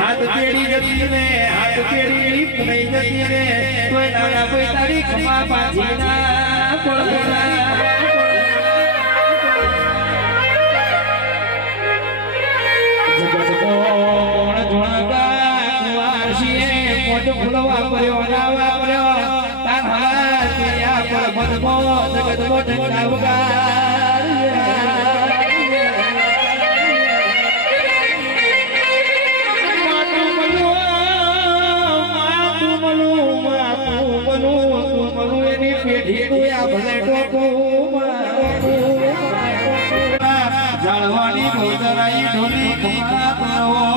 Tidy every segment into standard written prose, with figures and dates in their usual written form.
હાથ કેડી જતી રે હાથ કેડી પુણે જતી રે કોઈ નાના કોઈ તારી ખમા પાછી ના પડે જગત કોણ જોણકા વારસીએ મોટ ફૂલવા પડ્યો ના વાપર્યો તાર હાથ યા પર મનમો જગત મોટ કાવગાર જાળવાની ગોદરાઈ ઢોલી ખમા પરવો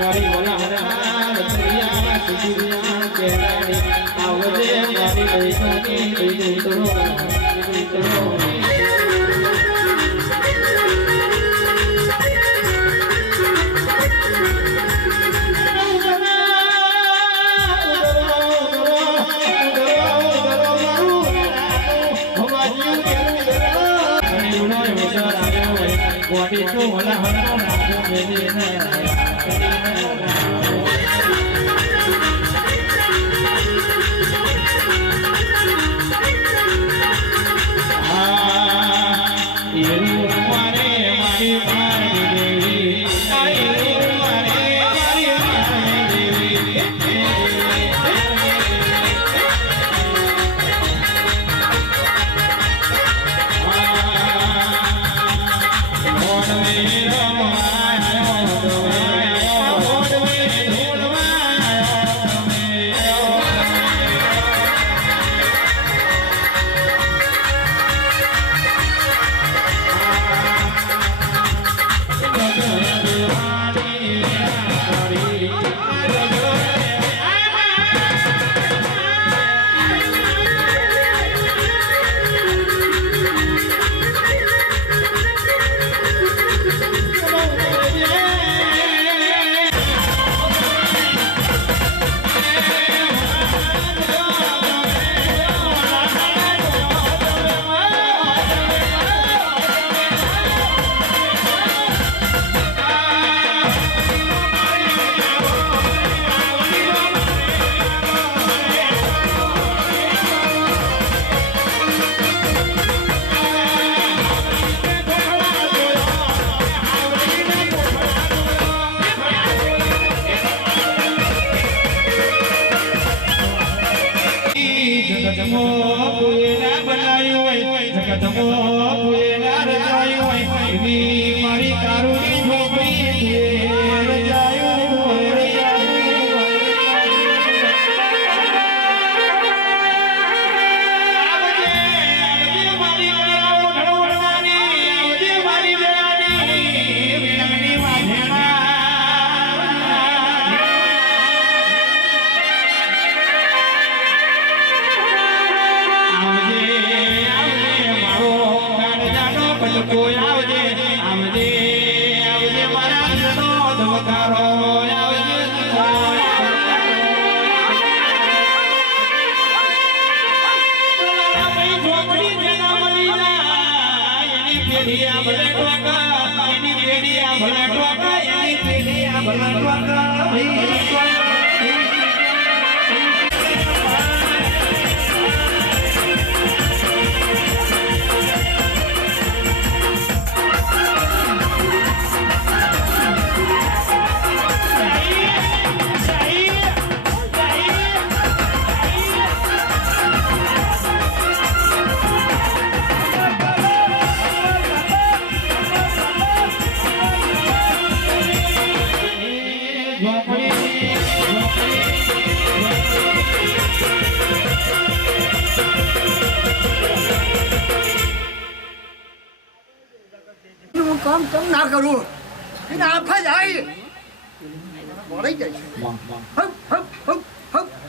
મારી વલા હરા દરિયા સુદિયા કેરાની આવજે મારી લઈસોની લઈતો What is the one Rama આજનો ધબકારો કામ કેમ ના કરું એને આફા જાય વળી જાય છે હપ હપ હપ હપ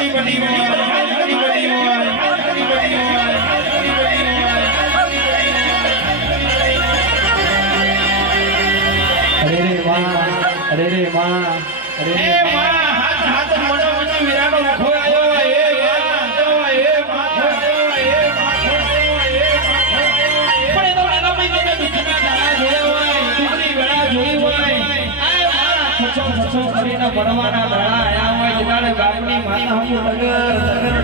ઘણી બધી મોજ, ઘણી બધી મોજ, ઘણી બધી મોજ, ઘણી બધી મોજ. અરે રે વાહ, અરે રે વાહ, અરે એ રે માં હાથ હાથ મને મને વીરાનો ખોયો એ માં એ માં એ માં પણ એનો એનો મહિનો મે દુખના દાડા જોયા હોય દુખની વેળા જોઈ હોય આ માં છછો કરીને બળવાના દાડા આયા હોય જેનાલે ગામની માતા હમ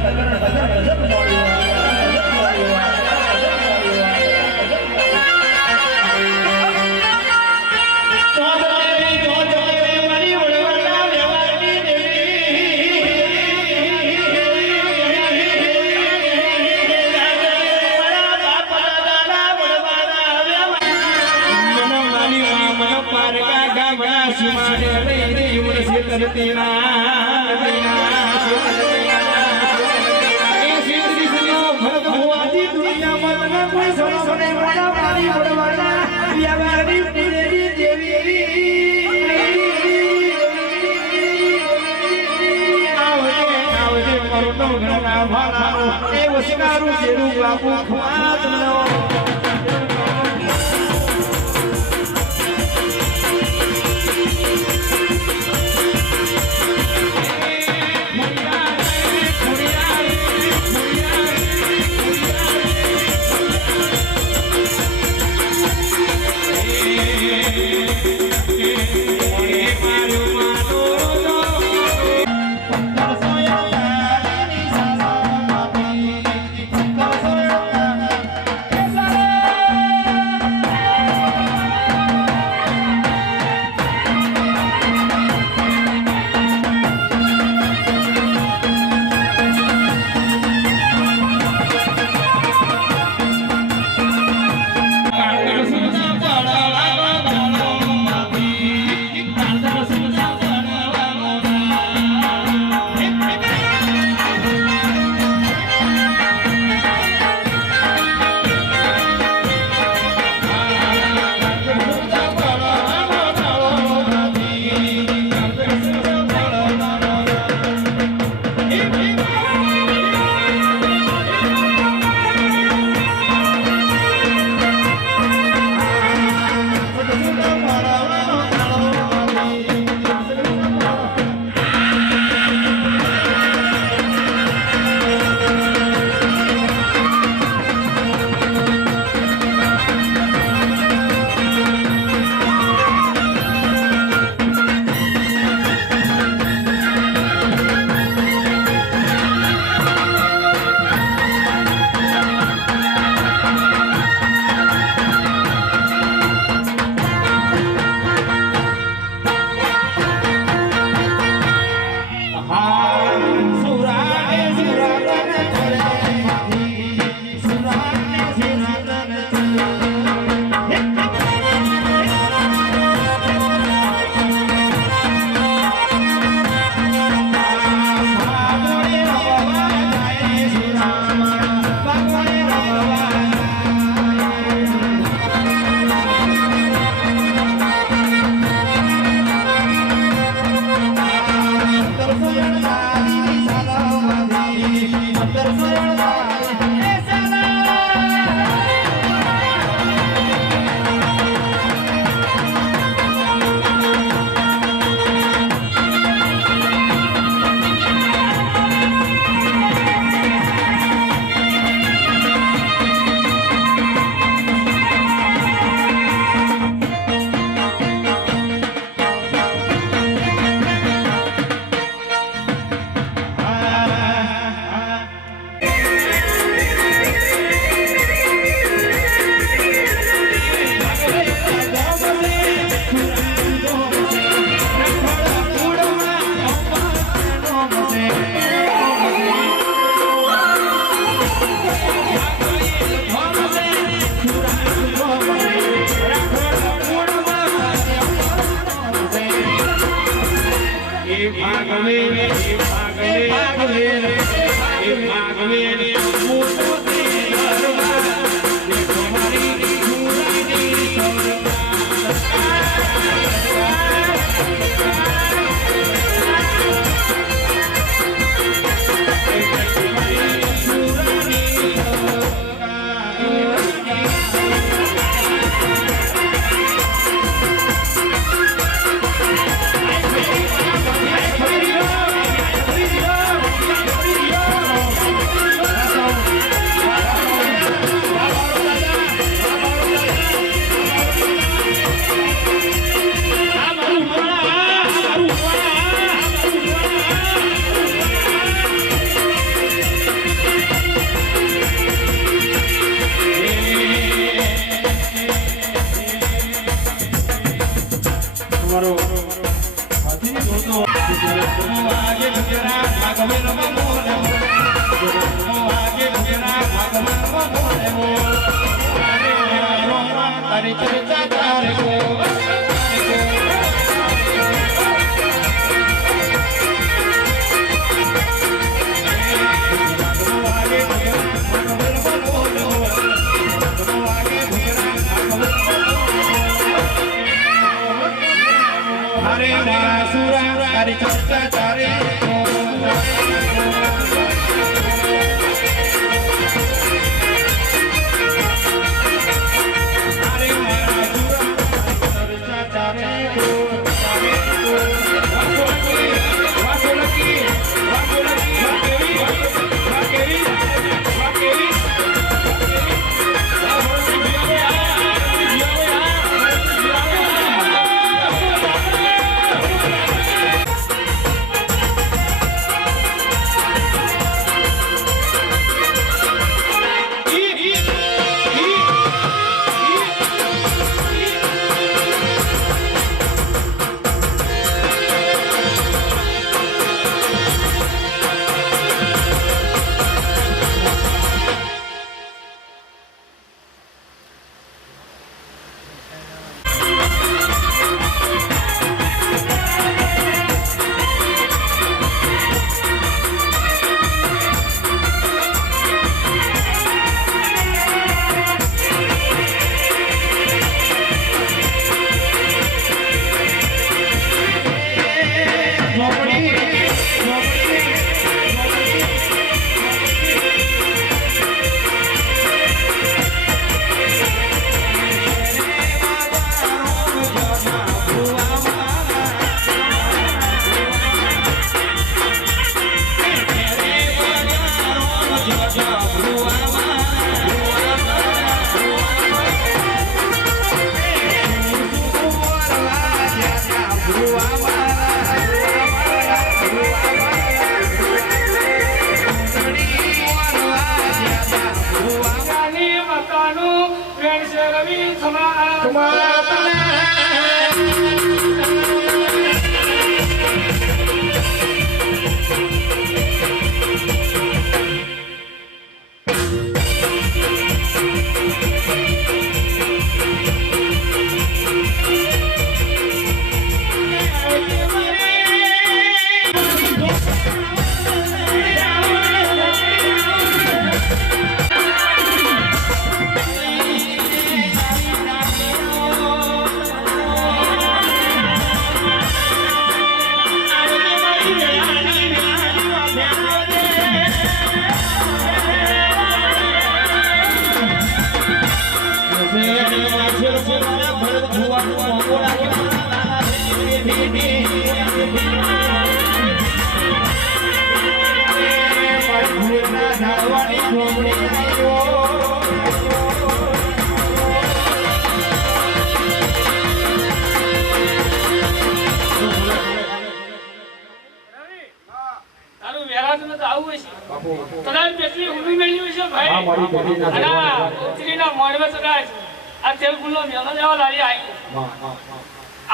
બાપુ ખવાત હરે વાસુરા તારી ચર્ચા ચારે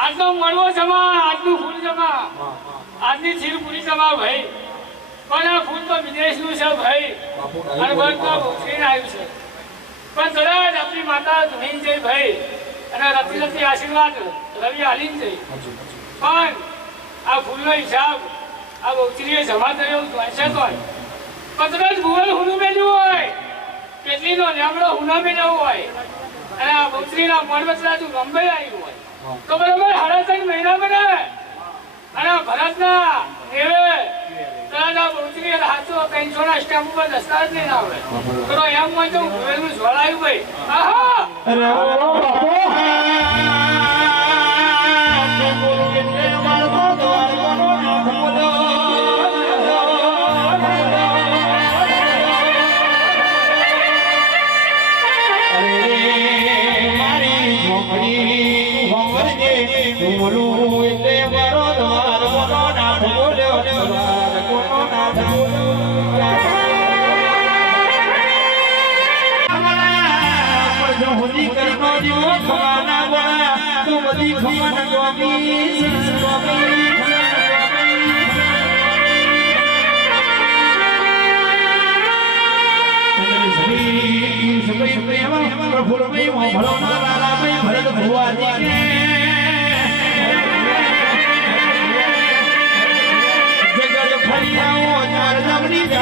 આજનો મળવો જમા, આજનું ફૂલ જમા, આજની ખીર પૂરી જમા ભાઈ. પણ આ ફૂલ તો વિદેશનું છે ભાઈ, અને વર્ગમાં ઉતરીને આવ્યું છે. પણ કદાચ આપણી માતા ધોઈ જઈ ભાઈ, અને રતી રતી આશીર્વાદ રવિ હાલીને જઈ. પણ આ ફૂલનો હિસાબ આ ઉતરીએ જમા થયો છે. તો કદાચ ભૂગોળ હુનું મેળ્યું હોય, કેટલીનો લેમડો હુના મેળવ્યો હોય, અને આ બકરીના મોડબતરા તું ગંભીર આવ્યું હોય તો બરોબર 3.5 મહિના બને. અને ભરતના દેવે તળાજા બકરી હાથો 300 ના સ્ટેમ્પ ઉપર દસ્તાવેજ લઈને આવે તો એમ હોય તો ભૂવેલું જોડાયું ભાઈ. આહા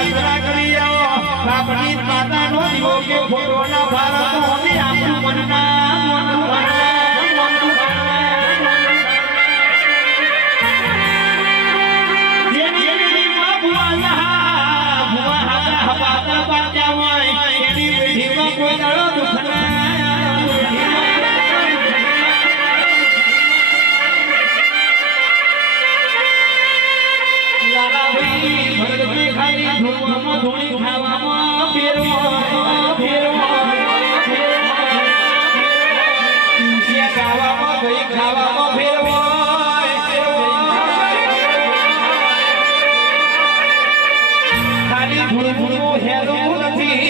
યાત્રા કરી આવો આપણી માતાનો દીવો કે ફોટોના ભારત હોની આપણું મનના ધૂણી ખાવામાં ગાવામાં ગઈ ખાવામાં ફેરવો ખાલી ધૂણું હેરું નથી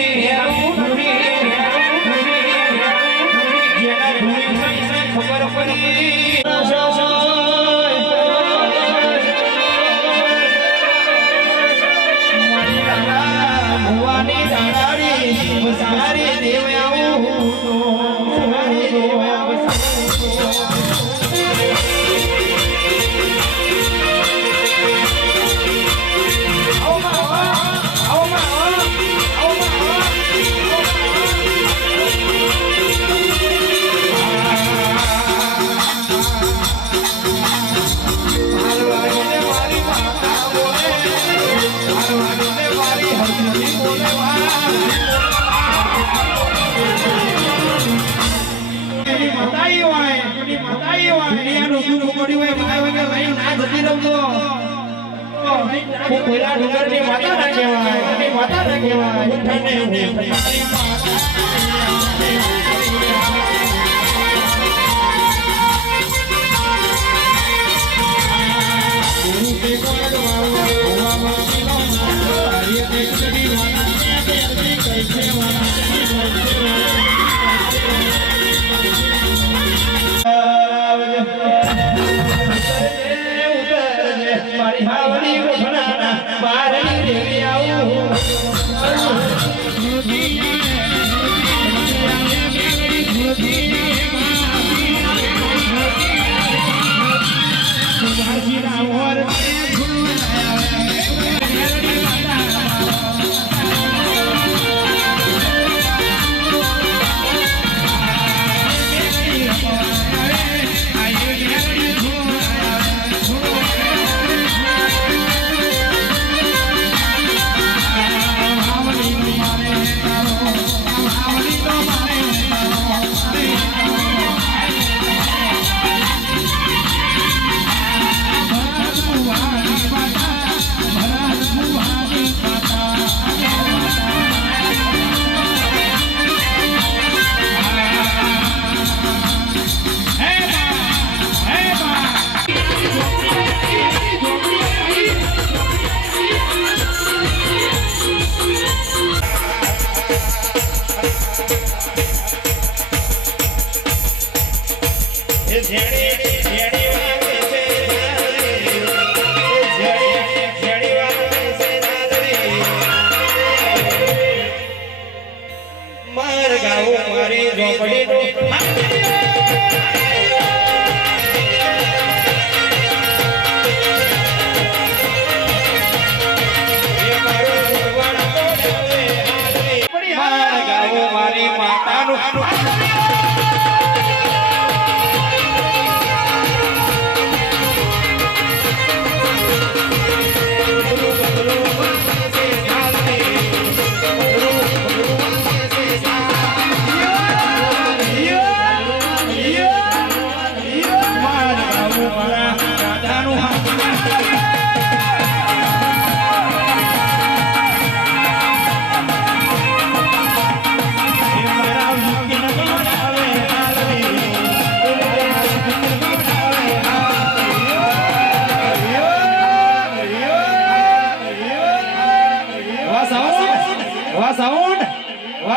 જેના ધૂણી ખબર પડી ભુવાની દાડાડી સારી દેવ કોઈલા ડુંગરની માતા ના કહેવાય માતા ના કહેવાય મારી હાવડી ઉઠના બારી દેવી આવું માર ગાઉ મારી ઝોપડીનું માર ગાઉ મારી માતાનું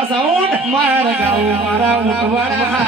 સાઉન્ડ માર ગાઉ મારા ઉઠવાડા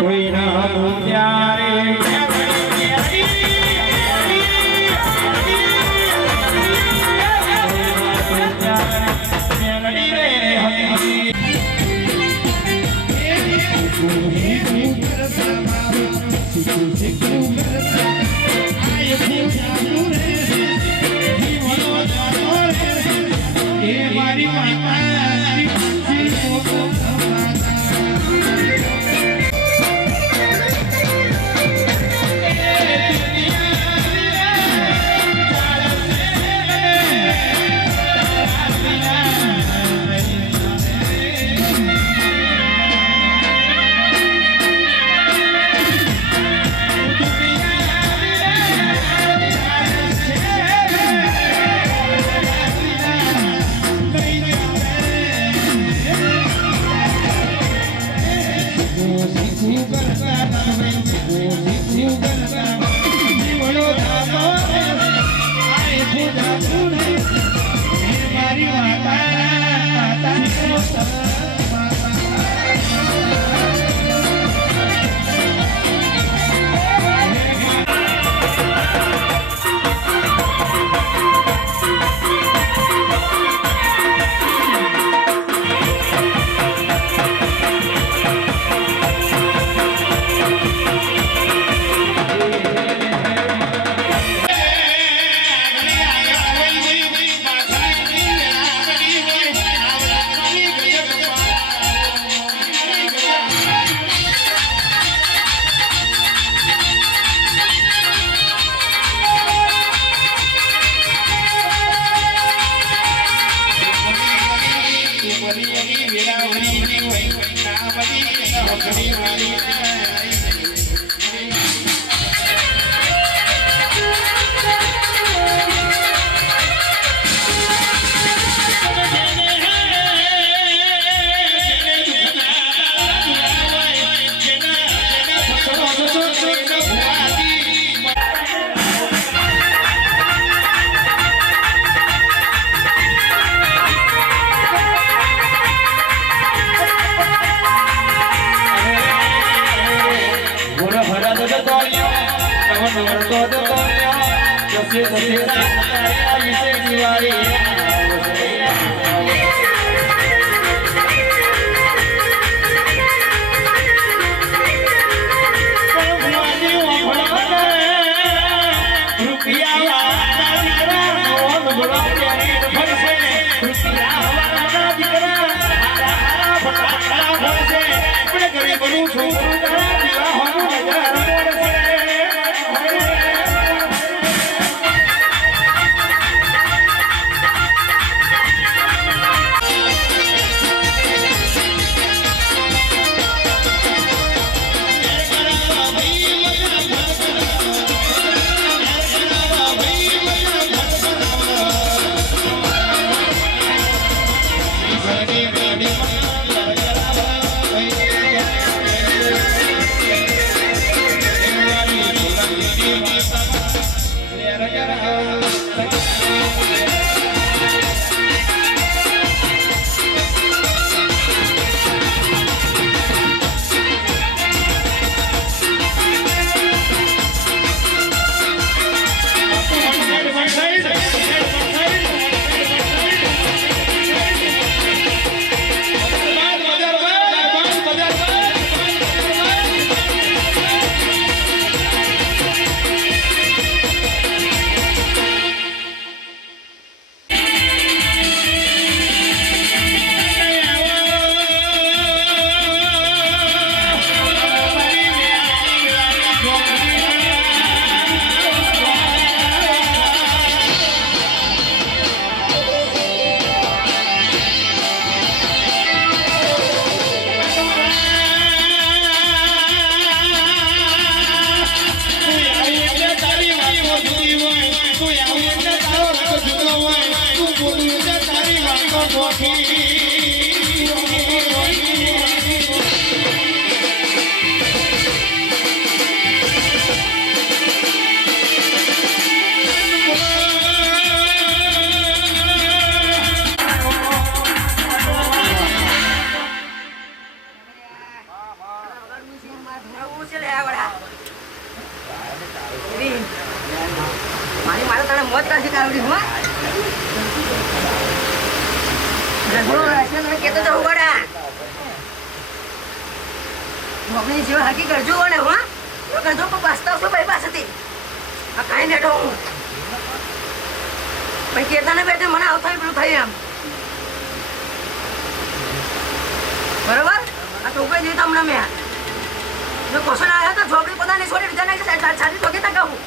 કોઈ ના ત્યારે મને કહેતો તો ઉગાડા મમ્મી જેવા હાકી કરજો ને હા કરજો પણ પાસ્તા તો ભાઈ પાસેથી આ કાંઈ નેટો હું પણ કહેતા ને બેઠે મને આવતા પેલું થઈ એમ બરોબર આ છોકરી જોઈ તમને મેં ક્વેશ્ચન આવ્યા તો છોકરી પોતાની છોડી દીધા ને છાતી ઠોકી તા કહું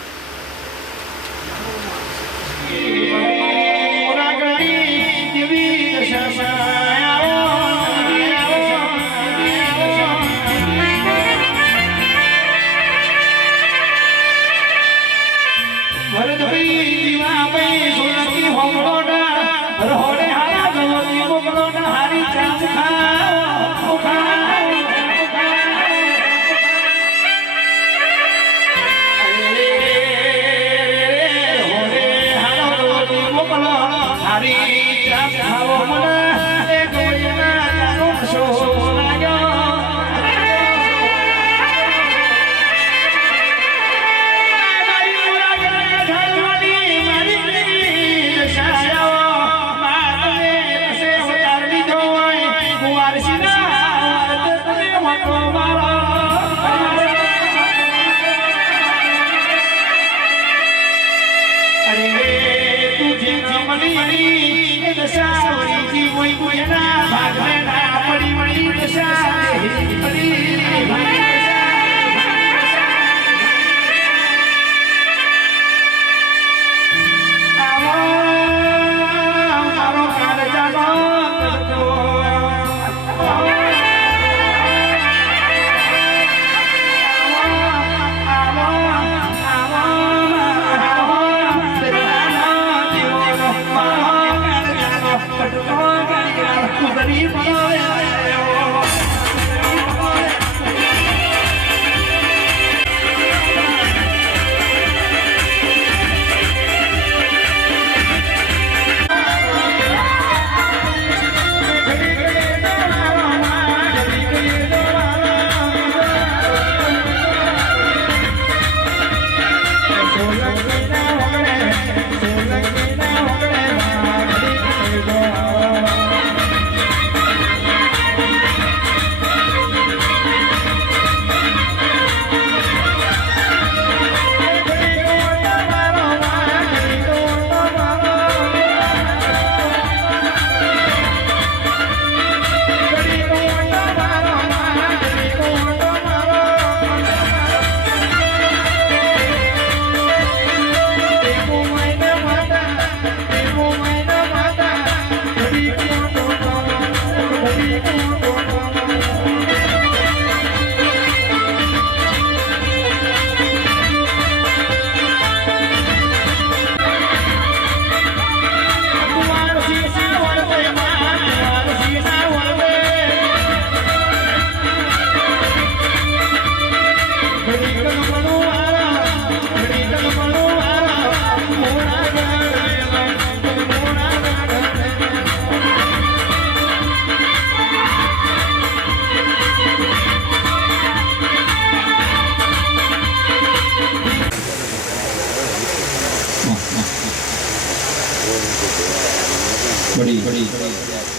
बड़ी बड़ी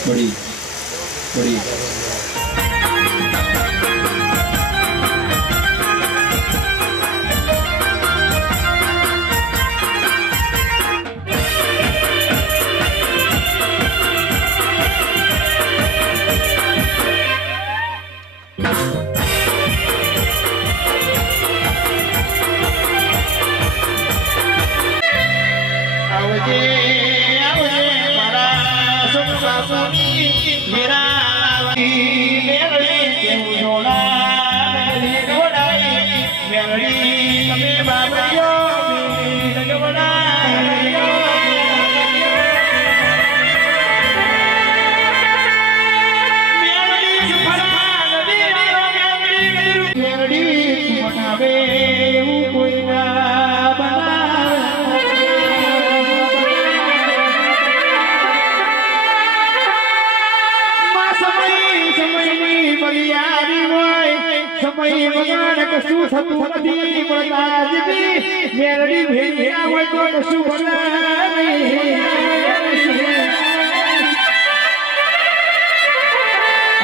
बड़ी बड़ी કશું થતું નથી પણ આજની મેરડી ભેગા હોય તો કશું બનાવી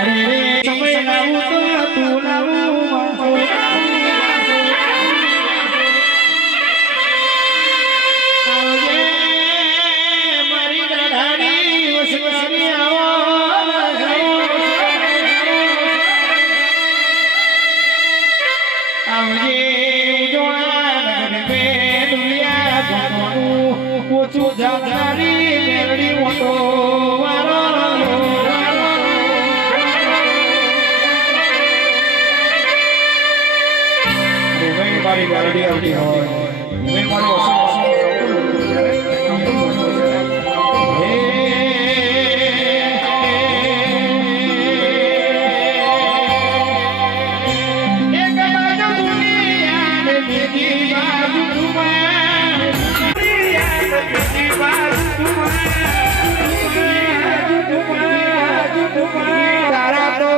અરે રે સમય લાવું તો તું લાવું આવજે મારી દાઢાડી વસવારી આવો આવજે ઉજોણા નગર મે દુનિયા જોવાનું ઓછું જાણનારી મેરડી મોટો વારો મારી ગાડી આવતી હોય મેં મારો તારા તો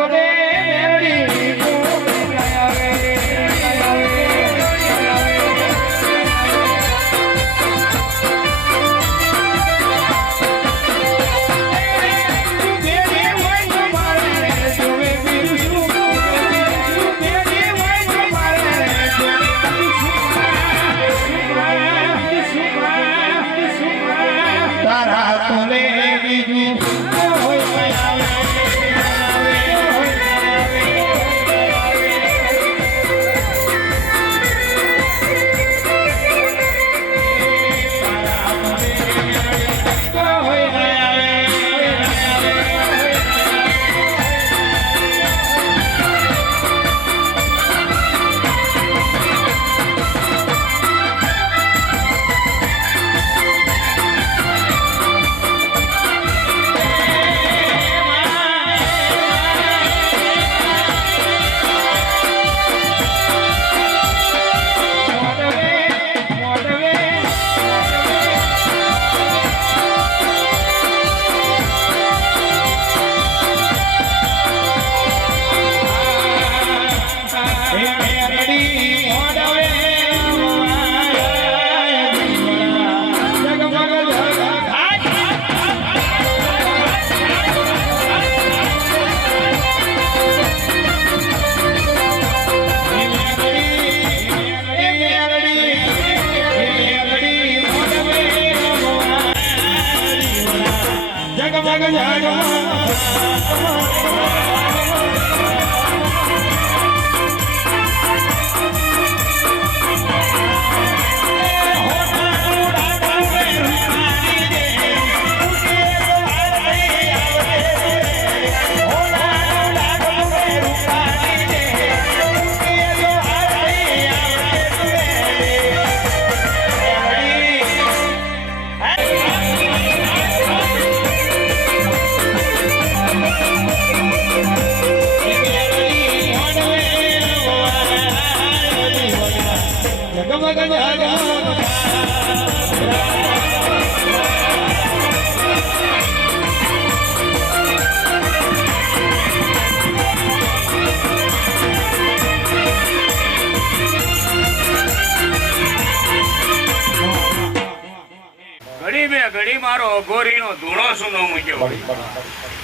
ઘડી મારો અઘોરીનો ધૂણો સુનો મૂક્યો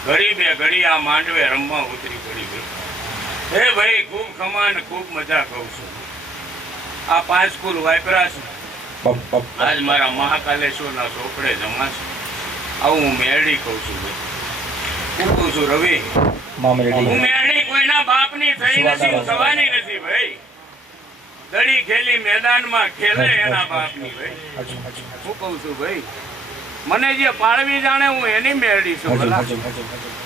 ઘડી બે ઘડી આ માંડવે રમવા ઉતરી પડી ગઈ. હે ભાઈ ખૂબ ખમાન ખૂબ મજા કહું છું. આ 5 કુલ વાપરા છું. આજ મારા મહાકાલેશ્વરના ચોપડે જમાશે. આવું હું મેરડી કહું છું ભાઈ. હું કહું છું રવિ, હું મેરડી કોઈના બાપની થઈ નથી, હું થવાની નથી ભાઈ. દડી ખેલી મેદાનમાં ખેલે એના બાપની ભાઈ. હું કહું છું ભાઈ, મને જે પાળવી જાણે હું એની મેળડી છું.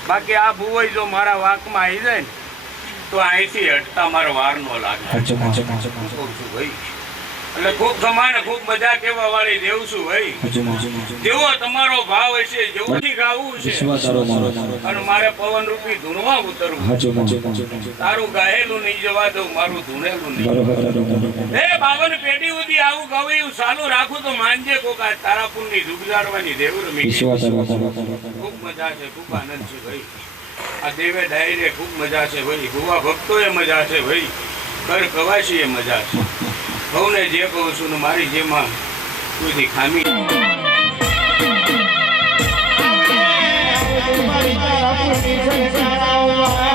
બાકી આ ભુવઈ જો મારા વાકમાં આવી જાય ને તો અહીંથી હટતા મારો વાર નો લાગે. હું કહું છું ભાઈ, એટલે ખૂબ સમાન ખૂબ મજા કેવા વાળી દેવું છું ભાઈ. જેવો તમારો ભાવ હશે જેવું ગાવું છે અને મારે પવન રૂપી ધૂણવા ઉતરવું. તારું ગાયેલું નહીં જવા દઉં, મારું ધૂણેલું નહીં. હે 52 પેઢી સુધી આવું ગાવું એવું ચાલુ રાખું તો માનજે કોકા તારાપુર ની દુગજારવાની દેવું રમી. ખૂબ મજા છે, ખૂબ આનંદ છે ભાઈ. આ દેવે ડાયરે ખૂબ મજા છે ભાઈ. ભુવા ભક્તો એ મજા છે ભાઈ. કર કવાશી એ મજા છે. બહુને જે કહું છું ને મારી જેમાં કોઈથી ખામી મારી તારા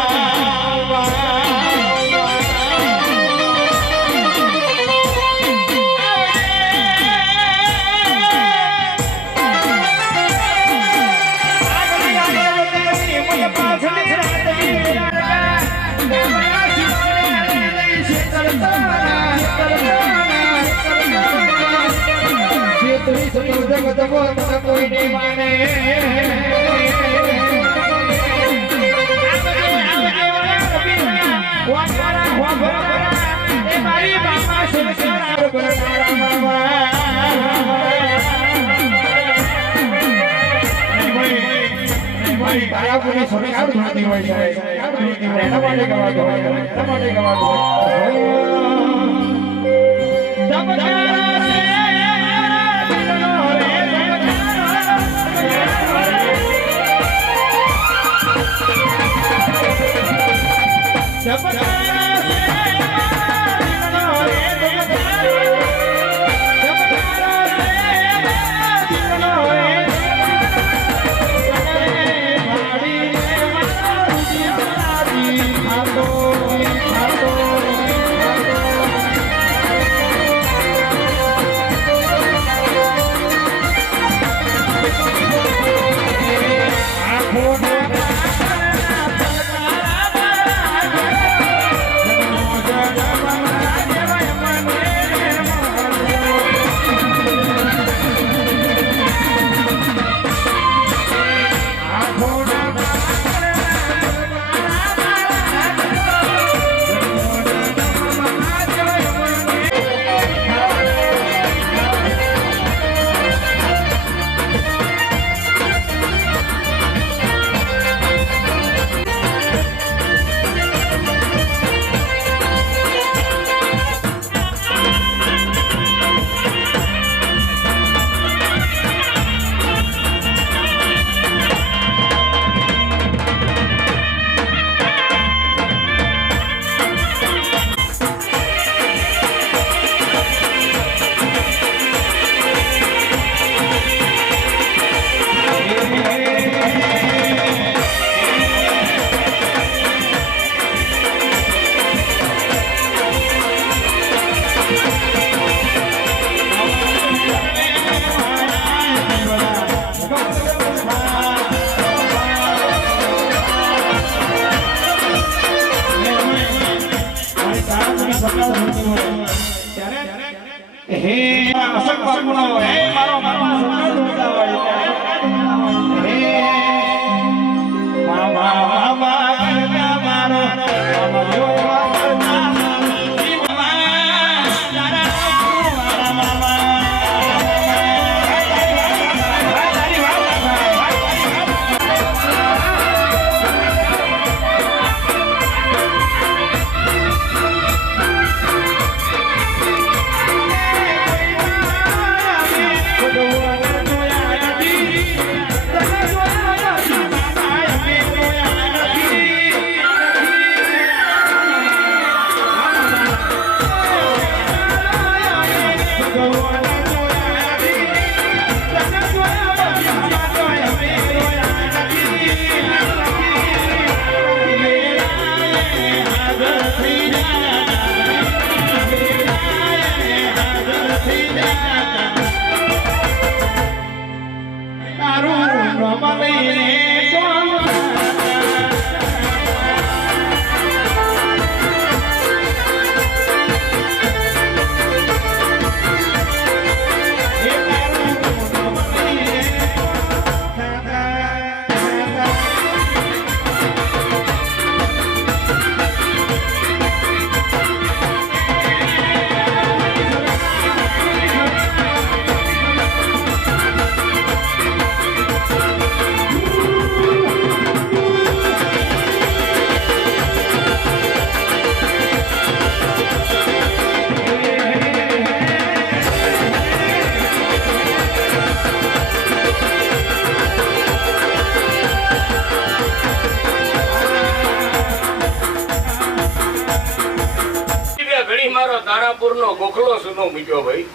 કોઈ નહીં માને મારી બાપા સંસાર બનારા મામા તારા પૂરી સરકાર ધોતી હોય છે એના માટે ગવાતો હોય એના માટે ગવાતો હોય હે અશોક બાપુનો હે મારો મામા સંસાર ધોતા હોય હે મામા મામા કરતા મારો મામા જોવા તારાપુરનો ગોખલો સુનો મૂક્યો ભાઈ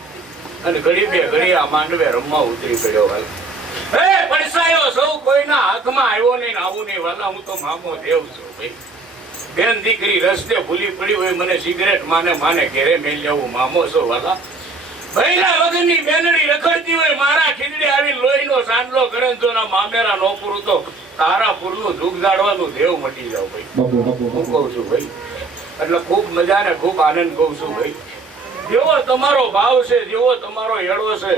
અને ઘડી બે ઘડી આ માંડવે રમવા ઉતરી પડ્યો ભાઈ હે પડસાયો સૌ કોઈના હાથમાં આવ્યો નહીં આવું નહીં વાલા હું તો મામો દેવ છું ભાઈ બેન દીકરી રસ્તે ભૂલી પડી હોય મને સિગરેટ માને ઘેરે મેલ જવું મામો છો વાલા મહિલા વગરની બેનડી રખડતી હોય મારા ખીજડી આવી લોહીનો સાંડલો કરે ને જો ના મામેરા નો પૂરું તો તારા ફૂલનું દુઃખ જાડવાનું દેવ મટી જાવ ભાઈ હું કહું છું ભાઈ એટલે ખૂબ મજા ને ખૂબ આનંદ કહું છું ભાઈ જેવો તમારો ભાવ છે જેવો તમારો હેડો છે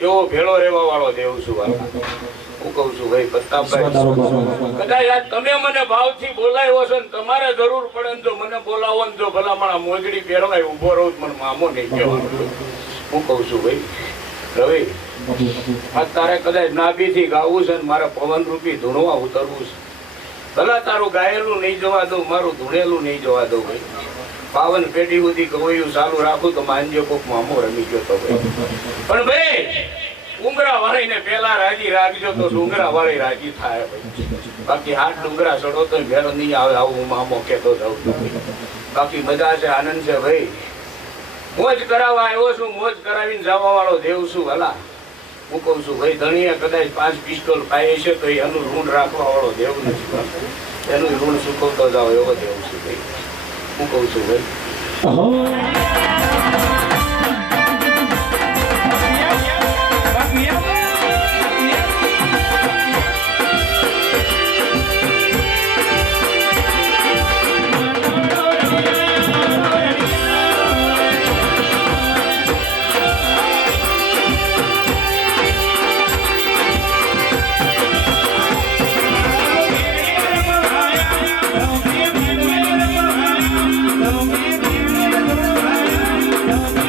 એવો ભેળો રહેવા વાળો દેવ છું હું કહું છું ભાઈ પ્રતાપભાઈ કદાચ આજ તમે મને ભાવથી બોલાવ્યો છો ને તમારે જરૂર પડે ને જો મને બોલાવો ને જો ભલામણા મોજડી પહેરવાય ઉભો રહું મને મામો નહીં કહેવાનું હું કહું છું ભાઈ રવિ આ તારે કદાચ નાભીથી ગાવું છે ને મારે પવન રૂપી ધૂણવા ઉતરવું છે ભલા તારું ગાયેલું નહીં જવા દઉં મારું ધૂણેલું નહીં જવા દઉં ભાઈ પાવન પેઢી સુધી ગવૈયું ચાલુ રાખું તો માનજો કોક મામો રમી ગયો તો ભાઈ પણ ભાઈ ડુંગરા વાળીને પેલા રાજી રાખજો તો ડુંગરા વાળી રાજી થાય ભાઈ બાકી હાથ ડુંગરા ચડો તો મેળો નહીં આવે આવું હું મામો કહેતો જાઉં બાકી મજા છે આનંદ છે ભાઈ મોજ કરાવવા આવ્યો છું મોજ કરાવીને જવા વાળો દેવ છું ભલા હું કહું છું ભાઈ ધણીએ કદાચ 5 પિસ્તોલ પાય છે તો એનું ઋણ રાખવા વાળો દેવ નથી એનું ઋણ ચૂકવતો જાવ એવો દેવ છું ભાઈ હું કહું છું ભાઈ Don't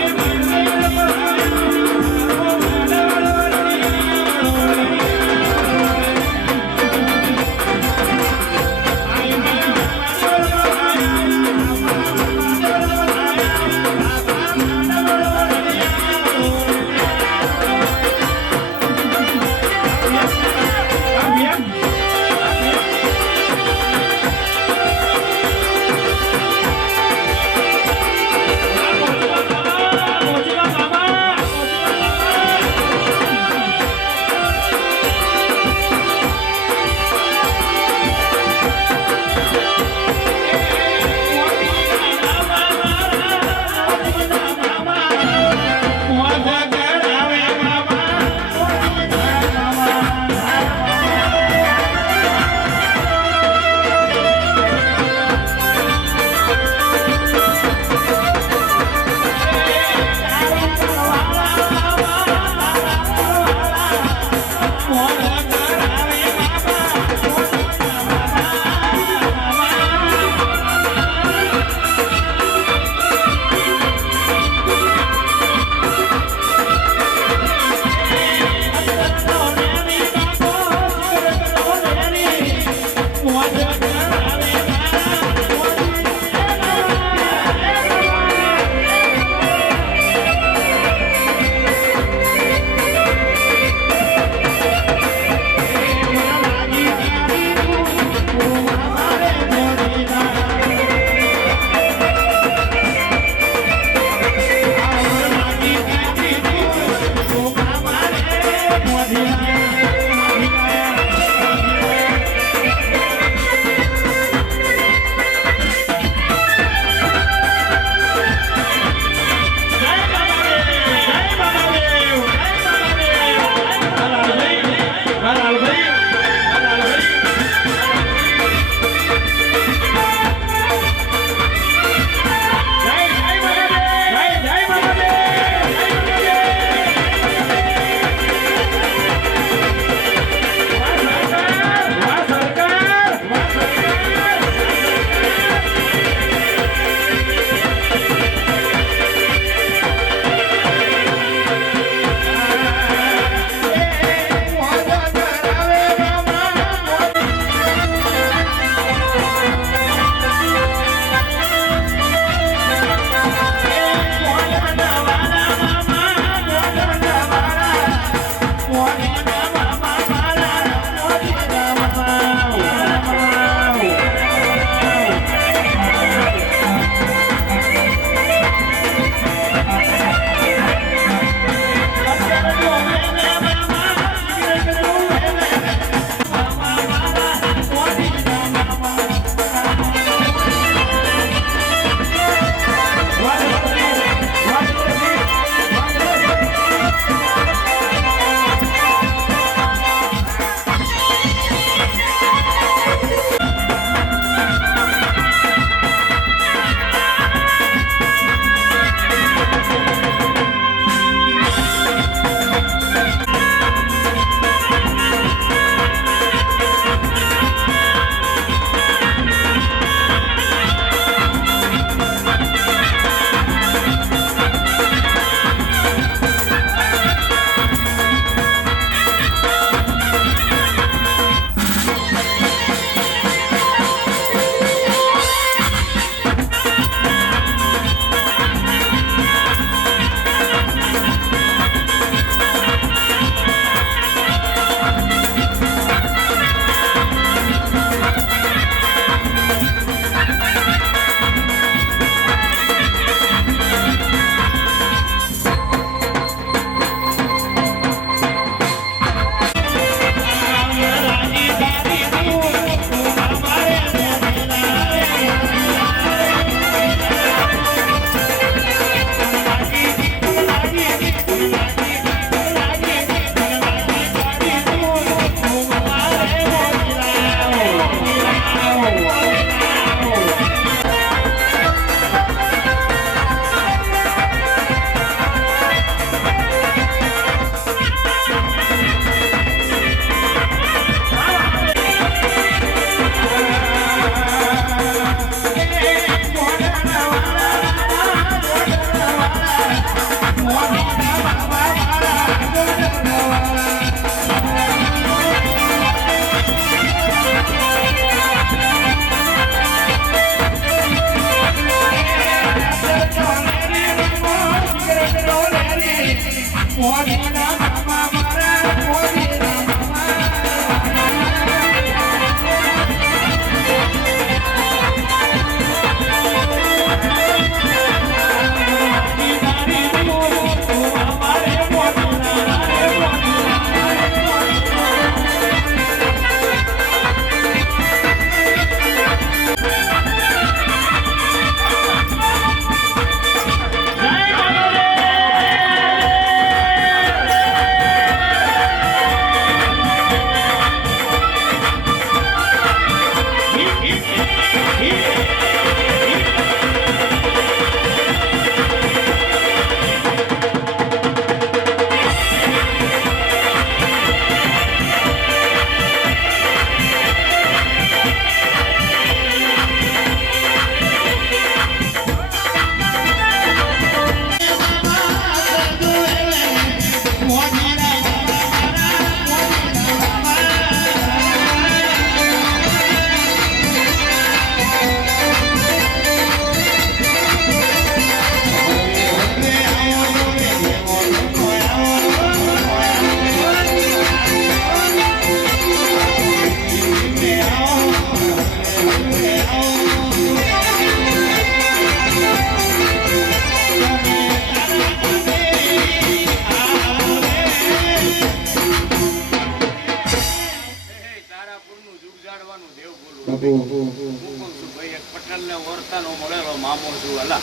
ભાઈ એક પટેલને ઓળખાનો મળેલો મામો છું અલા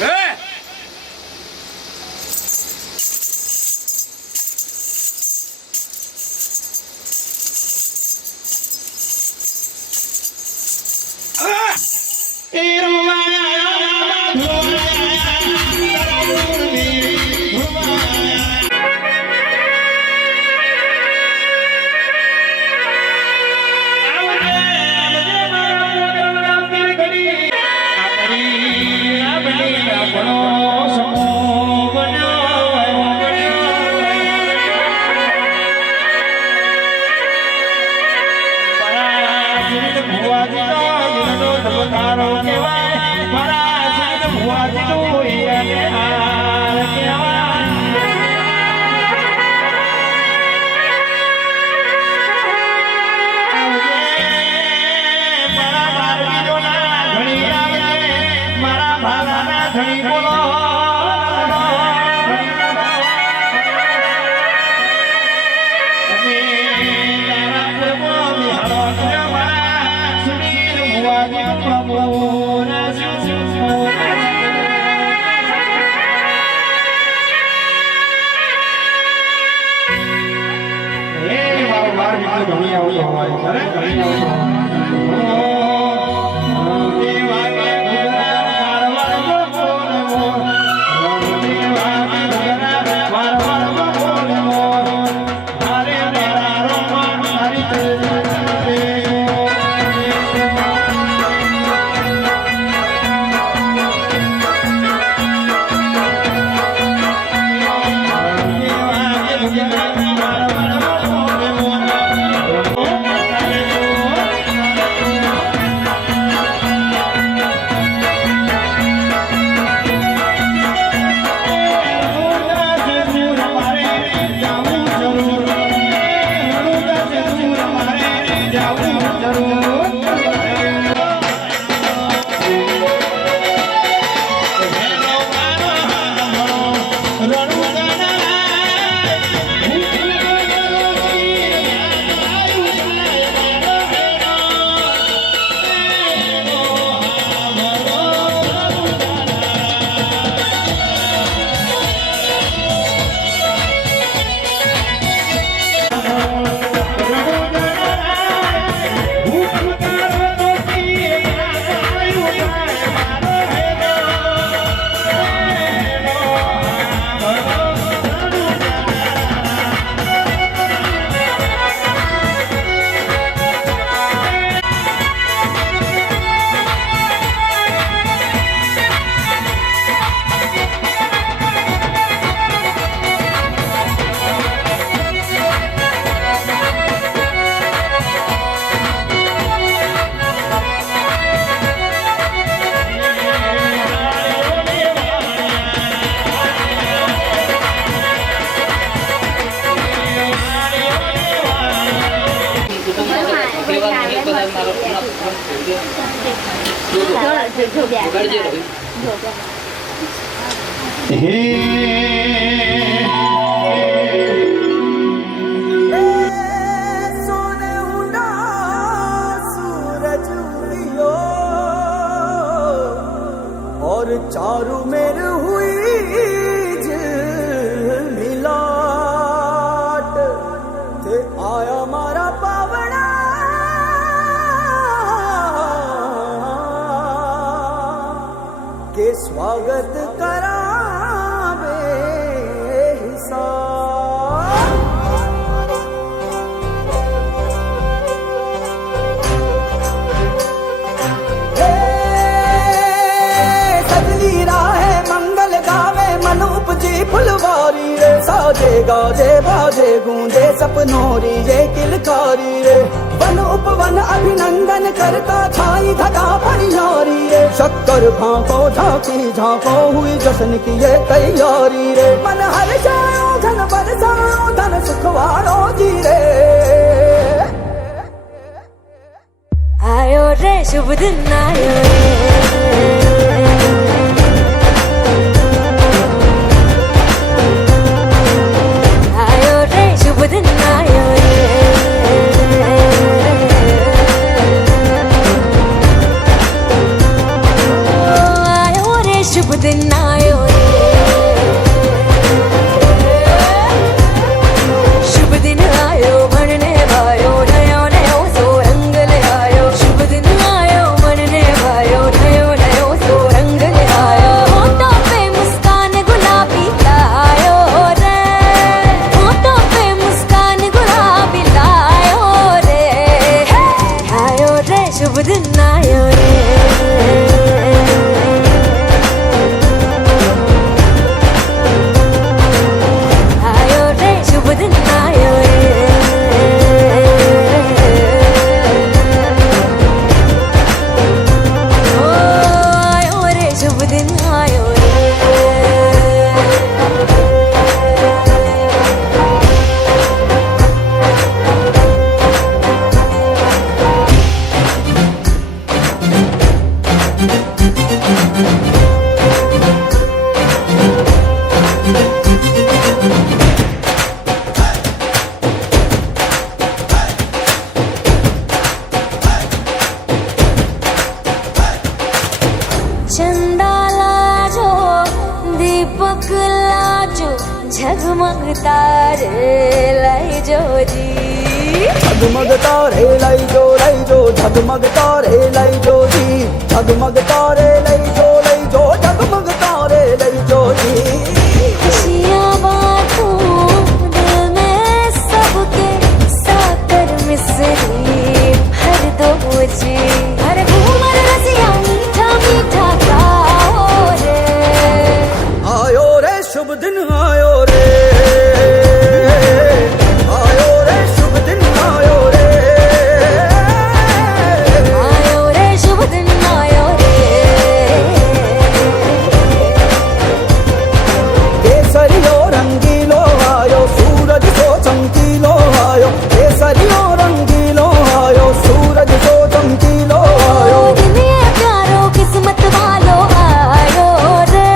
હે और चारू मेर हुई मिलाट थे आया मारा पावड़ा के स्वागत करावे हिसाब उपजी फुलवारी रे साजे गाजे बाजे गूंजे सपनोरी ये किलकारी रे वन उपवन अभिनंदन करता छाई धगा परियारी रे शक्कर भांको झांकी झांको हुई जश्न की ये तैयारी रे मन हर जाओ धन बरसाओ धन सुखवारो जी रे आयो रे शुभ दिन आयो रे झगमग तारे लाई जो जी झगमग तारे लाई जो झगमग तारे लाई जो जी झगमग तारे लाई जो झगमग तारे लाई जो जी खुशियाँ बांटूं दिल में सबके साकर मिसरी भर दो जी हर घूमर रसिया मीठा मीठा गाओ रे आयो रे शुभ दिन आयो रे शुभ दिन आयो रे शुभ दिन आयो रे केसरियो रंगीलो आयो सूरज सो चमकीलो आयो केसरियो रंगीलो आयो सूरज सो चमकीलो आयो दुनिया प्यारो किस्मत वालो आयो रे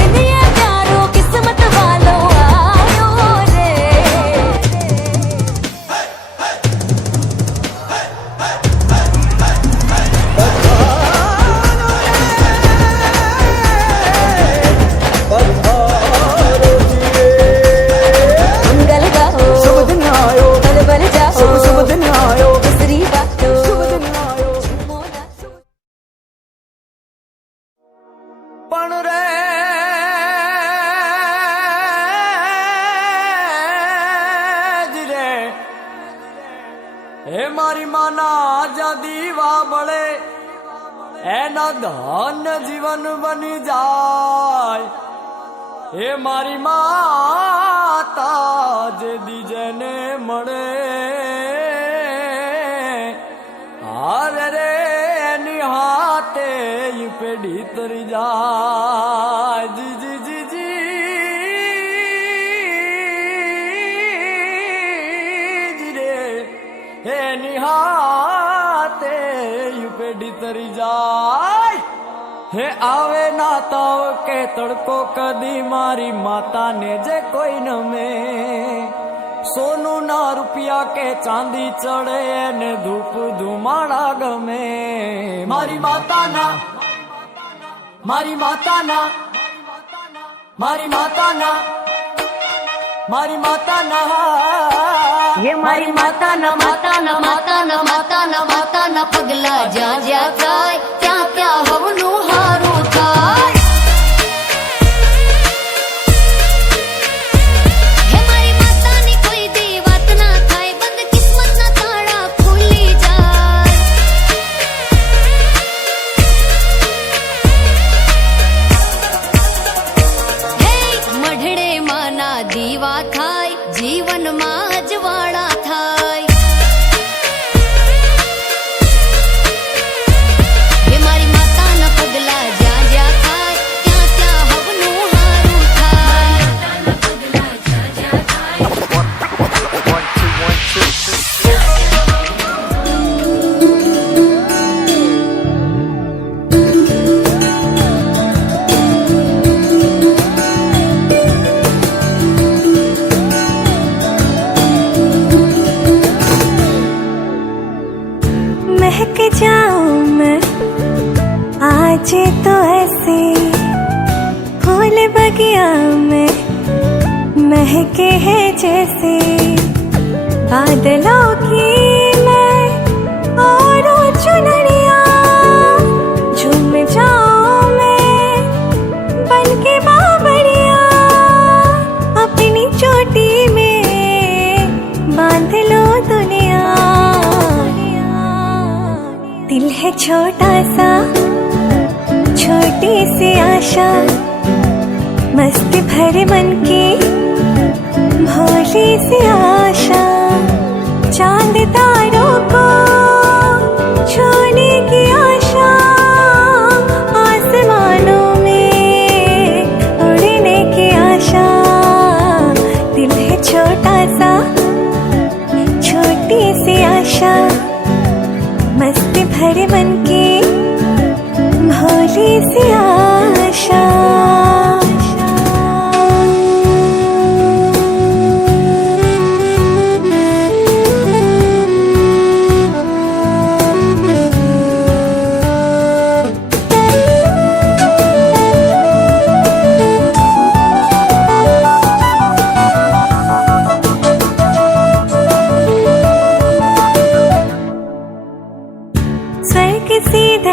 दुनिया प्यारो किस्मत वालो आयो रे पधारो जिए मंगल गाओ शुभ दिन आयो बल बल जाओ शुभ दिन आयो दूसरी बातों शुभ दिन आयो पण रे रे हे मारी माना आजादी वा बळे एना धन्य जीवन बनी जाय हे मारी माता जे दीजने मळे हारे रे निहाते ये पेढ़ी तरी जाय जी जी जी जी जी रे हे निहाते ये पेढ़ी तरी जाय हे आवे ना ताव के तड़को कदी मारी माता ने जे कोई न में सोनू ना रुपया के चांदी चढ़े ने धूप धुमाड़ा गमे मारी माता ना मारी माता ना मारी माता ना मारी माता ना ये मारी माता न माता न माता न माता न माता न पगला जा जा काय क्या क्या हवनु हारू काय हे मारी माता ની કોઈ દી વાત ના થાય બંધ કિસ્મત ના તાળા ખુલી જાય હે મઢડે માના દીવા થાય જીવન માં અજવાળા થાય હે મારી માતા ના પગલા જ્યાં જ્યાં થાય ત્યાં ત્યાં હવનું હારું થાય महक जाऊं मैं आज तो ऐसे फूल बगिया में महके हैं जैसे बादलों की मैं और चुनरिया झूम जाऊं मैं बन के बाबरिया अपनी चोटी में बांध लो दुनिया दिल है छोटा सा छोटी सी आशा मस्त भरे मन की भोली सी आशा चांद तारों को छूने की आशा आसमानों में उड़ने की आशा दिल है छोटा सा छोटी सी आशा मस्त भरे मन की भोली सी आशा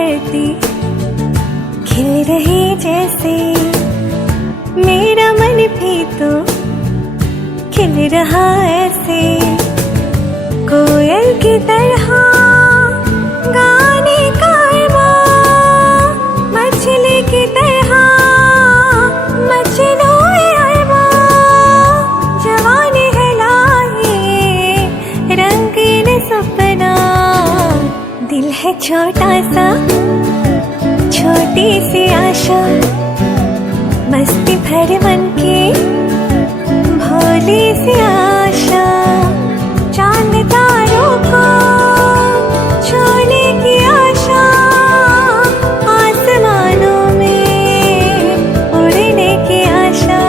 करती खिल रही जैसे मेरा मन भी तो खिल रहा ऐसे कोयल की तरह गाने का अरमान मछली की तरह मचलो अरमान जवानी है लाए रंगीन सपना दिल है छोटा सा छोटी सी आशा मस्ती भर मन की भोली सी आशा चांद तारों को छूने की आशा आसमानों में उड़ने की आशा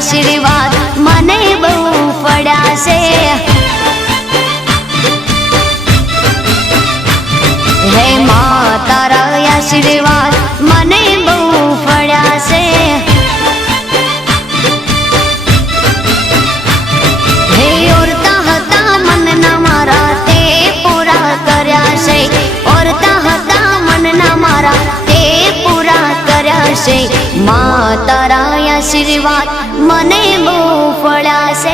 આશીર્વાદ મને બહુ પડ્યા છે હે માં તારા આશીર્વાદ મને બહુ પડ્યા છે હે ઓરતા હતા મનના મારા તે પૂરા કર્યા છે ઓરતા હતા મનના મારા તે પૂરા કર્યા છે માં તારા આશીર્વાદ મને બહુ ફળ્યા છે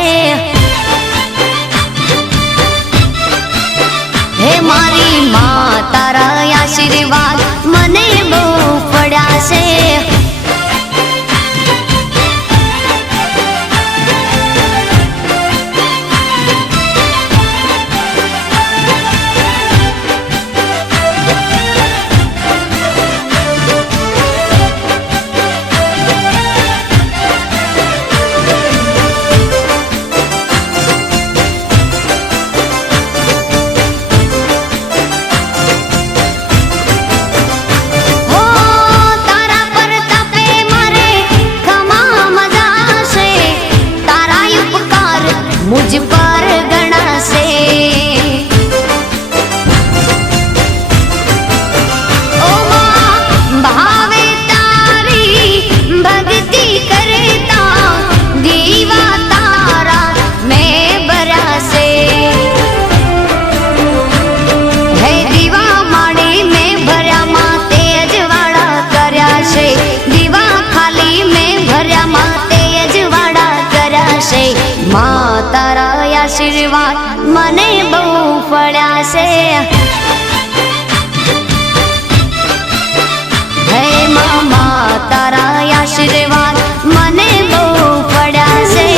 હે મારી માં તારા આશીર્વાદ મને બહુ ફળ્યા છે मुझ पर गणा से ओ माँ भावे तारी भक्ति करता दीवा तारा मैं बरा से है दीवा माड़ी में भर्या माँ तेज वाड़ा कर्या से दीवा खाली में भर्या माँ तेज वाड़ा कर्या से माँ તારા આશીર્વાદ મને બહુ ફળ્યા છે હે મામા તારા આશીર્વાદ મને બહુ ફળ્યા છે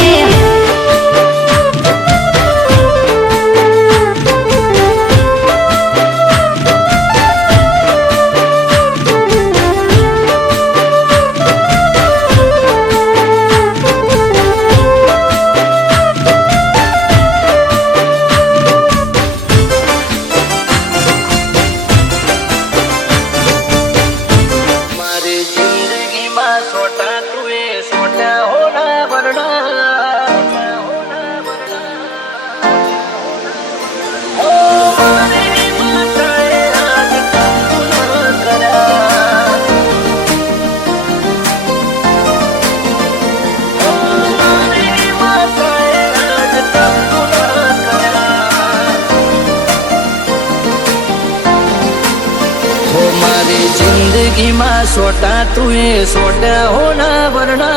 जिंदगी में सोटा तुए सोटा होना वरना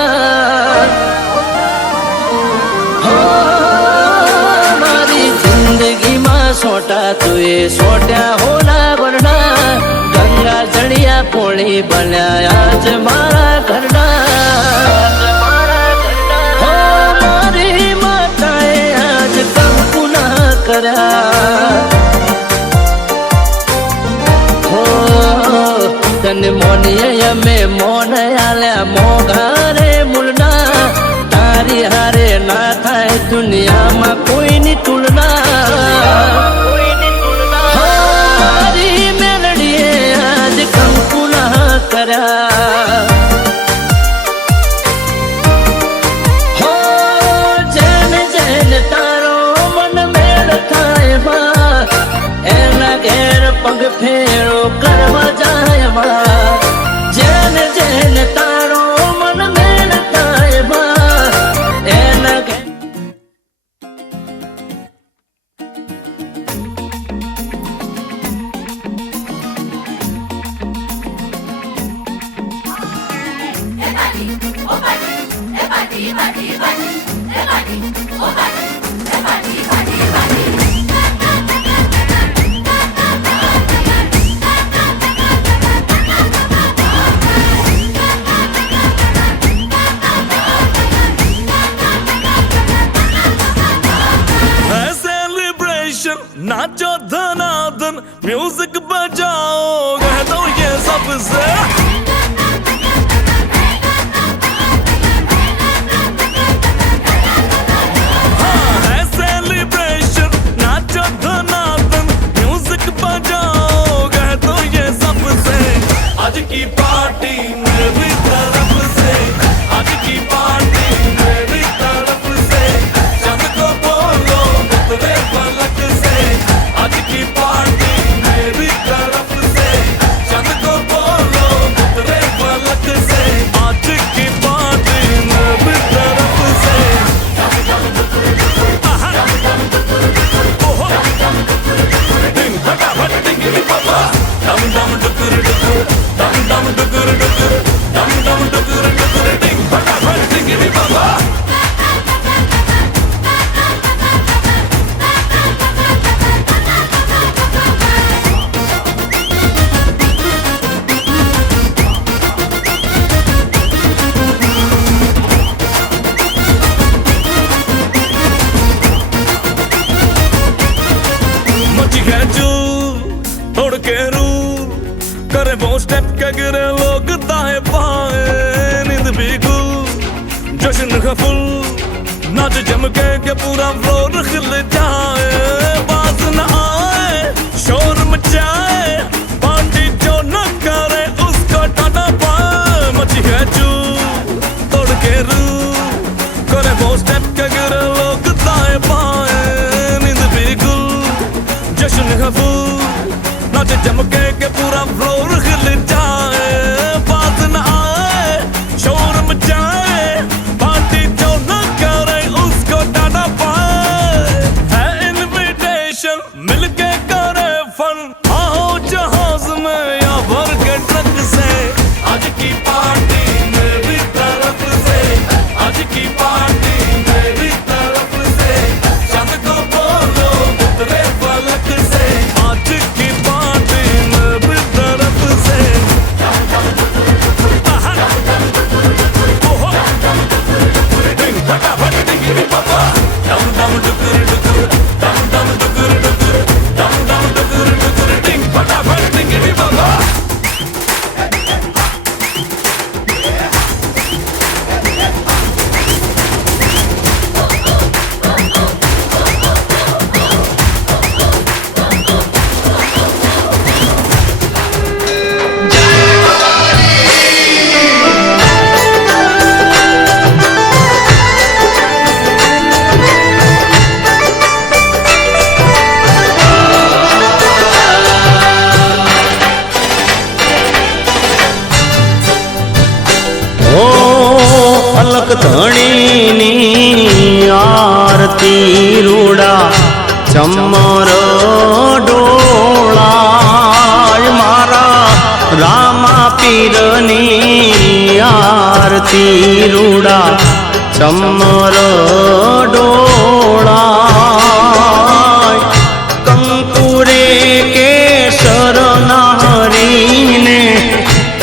हमारी जिंदगी में सोटा तुए सोटा होना वरना गंगा जड़िया पोड़ी बनाया आज मारा घरना हमारी माताए आज कम पुनः करा तन मोनिया में मोन आल्या मोघारे मुलना तारी हारे ना थाय दुनिया में कोई नहीं तुलना हमारी मेलडी आज कम पुनः करा हो जैन जैन तारो मन मेल थाय मां एना घेर पग फेरो करवा जाए जैन जैन तारो मन मेल थाय एना नाचो धनाधन म्यूजिक बजाओ कह दो ये सबसे हाँ है सेलिब्रेशन नाचो धनाधन म्यूजिक बजाओ कह दो ये सबसे आज की पार्टी मेरी तरफ से आज की पार्टी मेरी तरफ से जब को बोलो तेरे पलक से आज की फुल नाच जम के पूरा फ्लोर खिल जाए बाज न आए शोर मचाए पार्टी जो न करे उसको टाटा पाए मची है चू तोड़ के रू करे वो स्टेप के गिरे लोग दाएं बाएं नींद बिल्कुल जश्न है फुल नाच जम के पूरा फ्लोर खिल जाए बाज न आए शोर मचाए पार्टी जो न करे उसको टाटा पाए है इनविटेशन मिलके करे फन आओ जहाज में या भर के ट्रक से आज की पार्टी मेरी तरफ से आज की पार्टी मेरी तरफ से चांद को बोलो उतरे फलक से आज की पार्टी मेरी तरफ से अलक धणी आरती रूड़ा चमर डोला मारा रामा पीरनी आरती रूड़ा चमर डोला कंकुरे के शरणहरी ने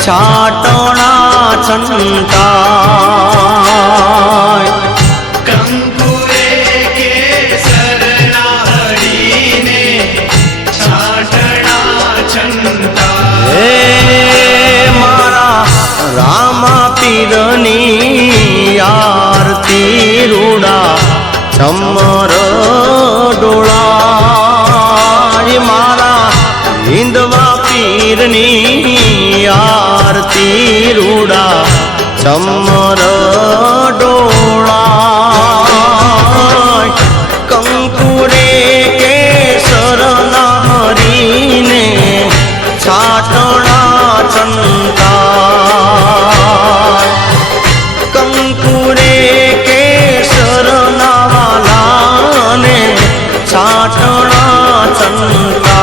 छाटना छंटा कंकुरे के सरनाहरी ने छाटना छंटा मारा रामा पीरनी आरती रूड़ा चमर डोला मारा हिंदवा पीरनी आरती रूड़ा चमर डोला कंकुरे के शरणहरी ने छाटना छंटा कंकुरे के शरणवाला ने छाटना छंटा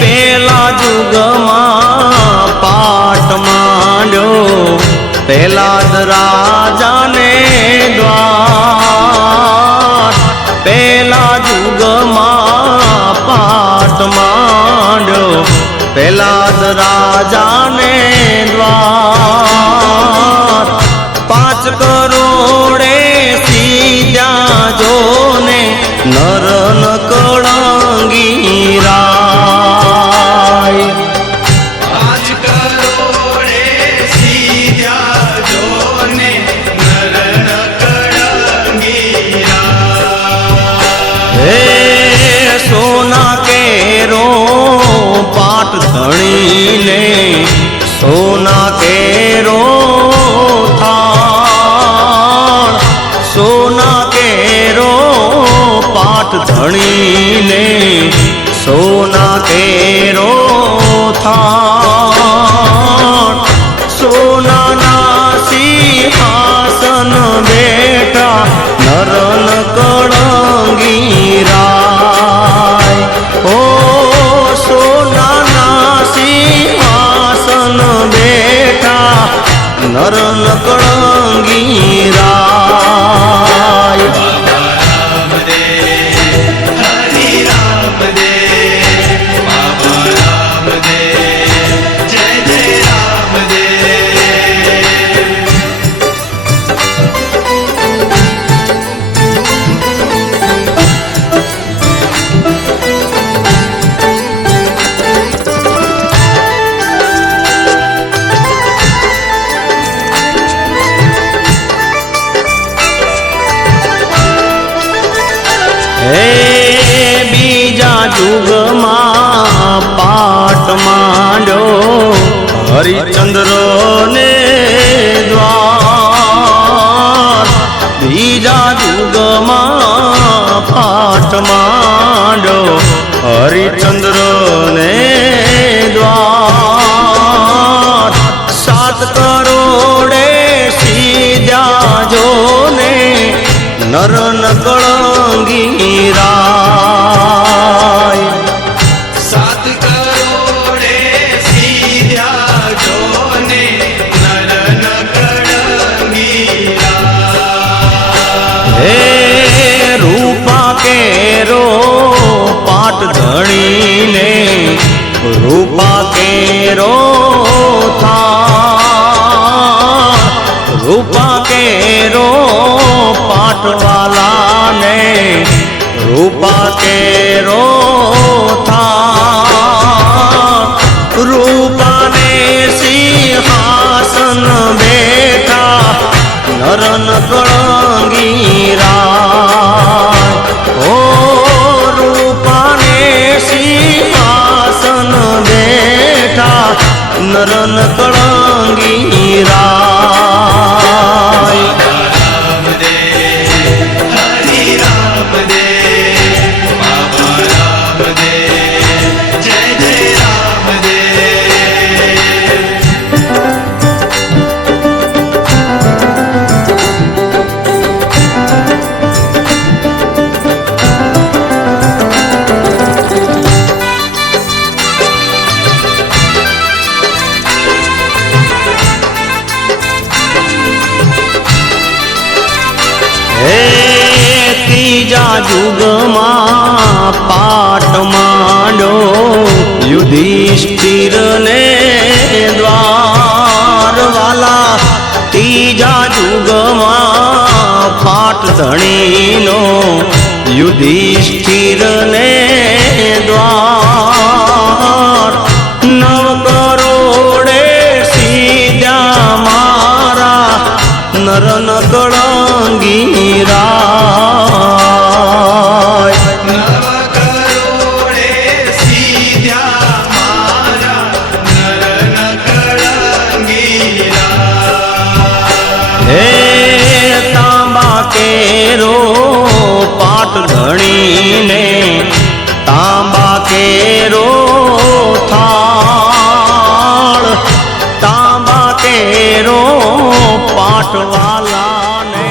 पेला जुगमा पाट मांड्यो पेला राजा ने द्वार पेला जुगमा पाट मांड्यो पेला राजा ने द्वार 5 करोड़े सीधा जोने नर न कलंगी राय 5 करोड़े सीधा जोने नर न कलंगी हे सोना केरो पाट धणी ने सोना केरो थान सोना केरो पाट धणी ने सोना केरो थान सोना ना सिंहासन बेटा नरन कलंगी राय ओ सोना ना सिंहासन बेटा કળંગી રાય યુગમાં પાટ માંડ્યો હરિચંદ્ર ને દ્વાર બીજા યુગમાં પાટ માંડ્યો હરિચંદ્ર ને દ્વાર 7 કરોડે સીધા જો ને નરન કળંગી રાય 7 કરોડે સીધ્યા જોને નરન કળંગી રાય હે રૂપા કેરો પાટ ધણીને રૂપા કેરો થા રૂપા કેરો પાટવાલાને રૂપા કેરો થા રૂપાને સિંહાસન બેઠા નરન કળંગી રાય ઓ રૂપાને સિંહાસન બેઠા નરન કળંગી રાય ત્રીજા યુગમાં પાટ માંડ્યો યુધિષ્ઠિર ને દ્વારવાલા ત્રીજા યુગમાં પાટ ધણીનો યુધિષ્ઠિર ને દ્વાર 9 કરોડે સીધા મારા નરન કળંગી રાય 9 કરોડે સીધ્યા મારા નરન કળંગી રાય હે તાંબા કેરો પાટ ધણીને તાંબા કેરો થાળ તાંબા કેરો પાટવાલાને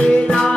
રે રા